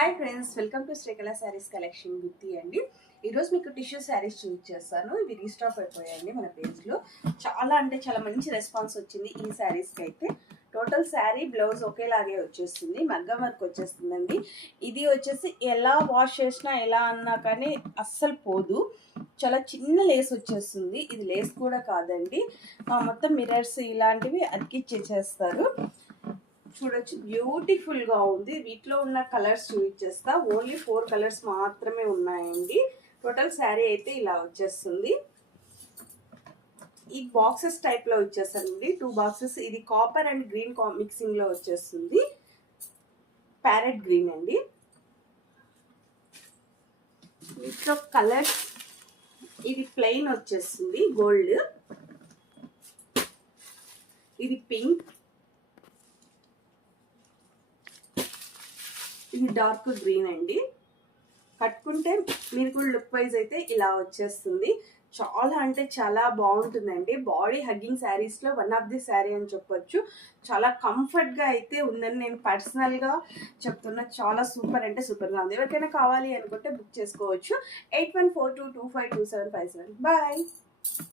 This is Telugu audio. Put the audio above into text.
Hi friends, welcome to Srikala sarees collection Gutti అండి. ఈరోజు మీకు టిష్యూ శారీస్ చూపించేస్తాను. ఇవి రీస్టాక్ అయిపోయాయండి మన పేజ్లో. చాలా అంటే చాలా మంచి రెస్పాన్స్ వచ్చింది ఈ శారీస్కి అయితే. టోటల్ శారీ బ్లౌజ్ ఒకేలాగే వచ్చేస్తుంది, మగ్గం వర్క్ వచ్చేస్తుందండి. ఇది వచ్చేసి ఎలా వాష్ చేసినా ఎలా అన్నా కానీ అస్సలు పోదు. చాలా చిన్న లేస్ వచ్చేస్తుంది. ఇది లేస్ కూడా కాదండి, మొత్తం మిర్రర్స్ ఇలాంటివి అతికిచ్చేసేస్తారు. చూడొచ్చు, బ్యూటిఫుల్ గా ఉంది. వీటిలో ఉన్న కలర్స్ చూపించేస్తా. ఓన్లీ 4 కలర్స్ మాత్రమే ఉన్నాయండి. టోటల్ శారీ అయితే ఇలా వచ్చేస్తుంది. ఈ బాక్సెస్ టైప్ లో వచ్చేసండి, 2 బాక్సెస్. ఇది కాపర్ అండ్ గ్రీన్ మిక్సింగ్ లో వచ్చేస్తుంది. ప్యారెట్ గ్రీన్ అండి. వీటిలో కలర్స్, ఇది ప్లెయిన్ వచ్చేస్తుంది గోల్డ్, ఇది పింక్, ఇది డార్క్ గ్రీన్ అండి. కట్టుకుంటే మీరు కూడా లుక్ వైజ్ అయితే ఇలా వచ్చేస్తుంది. చాలా అంటే చాలా బాగుంటుందండి. బాడీ హగ్గింగ్ శారీస్లో వన్ ఆఫ్ ది శారీ అని చెప్పొచ్చు. చాలా కంఫర్ట్గా అయితే ఉందని నేను పర్సనల్గా చెప్తున్నా. చాలా సూపర్ అంటే సూపర్గా ఉంది. ఎవరికైనా కావాలి అనుకుంటే బుక్ చేసుకోవచ్చు. 8142252757. బాయ్.